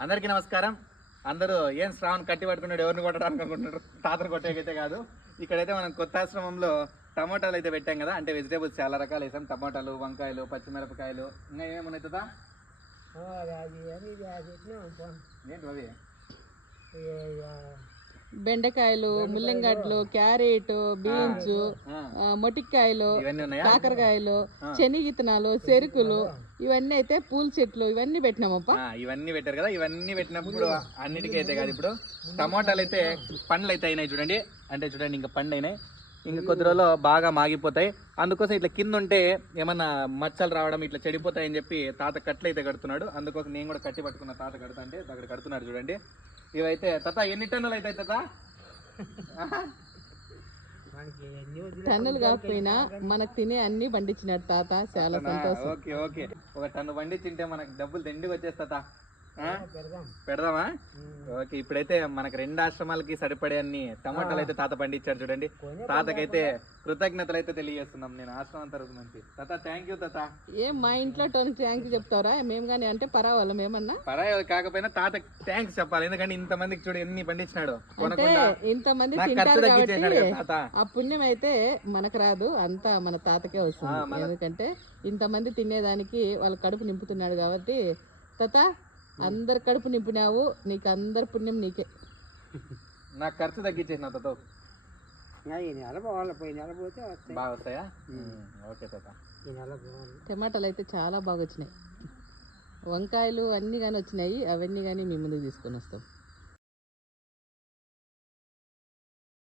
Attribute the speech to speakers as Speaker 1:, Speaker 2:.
Speaker 1: అందరికీ నమస్కారం అందరూ ఏం శ్రావణ్ కట్టి పట్టుకున్నాడు ఎవరిని కొట్టడానికి అనుకుంటున్నారు తాతను కొట్టేకైతే కాదు ఇక్కడైతే మనం కొత్త ఆశ్రమంలో టమాటాలు అయితే పెట్టాం కదా అంటే వెజిటేబుల్స్ చాలా రకాలు వేసాం టమాటాలు వంకాయలు పచ్చిమిరపకాయలు ఇంకా ఏమేమి తాత ఏంటి అవి
Speaker 2: బెండకాయలు ముల్లంగడ్డలు క్యారెట్ బీన్స్ మొటిక్కాయలు కాకరకాయలు శనగిత్తనాలు చెరుకులు ఇవన్నీ అయితే పూల చెట్లు ఇవన్నీ పెట్టినామప్ప.
Speaker 1: ఇవన్నీ పెట్టారు కదా ఇవన్నీ పెట్టినప్పుడు అన్నిటికీ అయితే కాదు ఇప్పుడు. టమాటాలు అయితే పండ్లు అయితే అయినాయి చూడండి. అంటే చూడండి ఇంకా పండు అయినాయి. ఇంకా కొద్ది రోజుల్లో బాగా మాగిపోతాయి. అందుకోసం ఇట్లా కింద ఉంటే ఏమన్నా మచ్చలు రావడం ఇట్లా చెడిపోతాయని చెప్పి తాత కట్లు అయితే కడుతున్నాడు. అందుకోసం నేను కూడా కట్టి పట్టుకున్న తాత కడతా అంటే అక్కడ కడుతున్నాడు చూడండి. ఇవైతే తాత ఎన్ని టన్నులు అవుతాయి తాత?
Speaker 2: టన్నులు కాకపోయినా మనకు తినే అన్ని పండించినాడు తాత చాలా సంతోషం.
Speaker 1: Okay okay. ఒక టన్ను బండి తింటే మనకు డబ్బులు దండికి వచ్చేస్తా పెడదామా? ఓకే ఇప్పుడైతే మనకి రెండు ఆశ్రమాలకి సరిపడే అన్ని టమాటాలు అయితే తాత పండించాడు చూడండి. తాతకైతే కృతజ్ఞతలు అయితే తెలియజేస్తున్నాం నేను ఆశ్రమం తరపు నుంచి. తాత థ్యాంక్ యూ తాత.
Speaker 2: ఏం మా ఇంట్లో టోన్ థ్యాంక్ చెప్తారా మేము కానీ అంటే పర్వాలం ఏమన్నా?
Speaker 1: పరాయి కాకపోయినా తాత థ్యాంక్స్ చెప్పాలి. ఎందుకంటే ఇంత మందికి చూడు ఎన్ని పండించినాడు కదా తాత.
Speaker 2: ఆ పుణ్యం అయితే మనకు రాదు. అంతా మన తాతకే వస్తుంది. ఎందుకంటే ఇంతమంది తినేదానికి వాళ్ళ కడుపు నింపుతున్నాడు కాబట్టి. తాత అందరి కడుపు నింపినావు నీకు అందరి పుణ్యం నీకే.
Speaker 1: నాకు ఖర్చు తగ్గించేసిన తాత
Speaker 3: ఈ నెల పోవాలి పోయి నెల పోతే వస్తాయి.
Speaker 1: బాగా వస్తాయా? ఓకే తాత.
Speaker 3: ఈ నెల పోవాలి.
Speaker 2: టమాటాలు అయితే చాలా బాగా వచ్చినాయి. వంకాయలు అన్నీ కానీ వచ్చినాయి అవన్నీ కానీ మీ ముందుకు తీసుకొని వస్తాం.